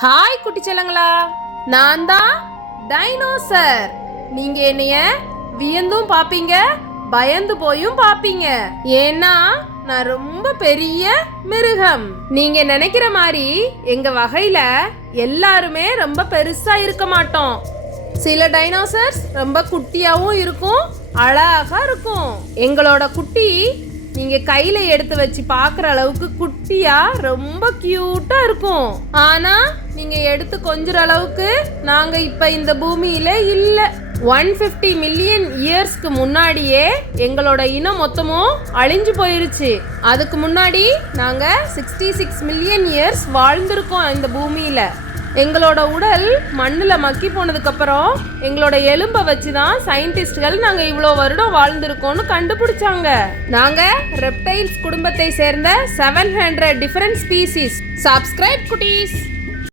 Hi குட்டி செல்லங்களா, நான் தான் டைனோசர். நீங்க என்னைய வியந்தும் பாப்பீங்க, பயந்து போயும் பாப்பீங்க. ஏன்னா நான் ரொம்ப பெரிய மிருகம். நீங்க நினைக்கிற மாதிரி எங்க வகையில எல்லாருமே ரொம்ப பெருசா இருக்க மாட்டோம். சில டைனோசர்ஸ் ரொம்ப குட்டியாவும் இருக்கும், அழகா இருக்கும். எங்களோட குட்டி நீங்க கையில எடுத்து வச்சு பாக்குற அளவுக்கு குட்டியா ரொம்ப கியூட்டா இருக்கும். ஆனா நீங்க எடுத்து கொஞ்சற அளவுக்கு நாங்க இப்ப இந்த பூமியில இல்ல. 150 மில்லியன் இயர்ஸ்க்கு முன்னாடியே எங்களோட இனம் மொத்தமும் அழிஞ்சு போயிருச்சு. அதுக்கு முன்னாடி நாங்க 66 மில்லியன் இயர்ஸ் வாழ்ந்திருக்கோம் இந்த பூமியில. எங்களோட உடல் மண்ணுல மக்கி போனதுக்கு அப்புறம் எங்களோட எலும்பை வச்சுதான் சயின்டிஸ்ட்கள் நாங்க இவ்வளோ வருடம் வாழ்ந்திருக்கோம்னு கண்டுபிடிச்சாங்க. நாங்க ரெப்டைல்ஸ் குடும்பத்தை சேர்ந்த 700 டிஃபரண்ட் ஸ்பீசிஸ். சப்ஸ்கிரைப் குட்டீஸ்.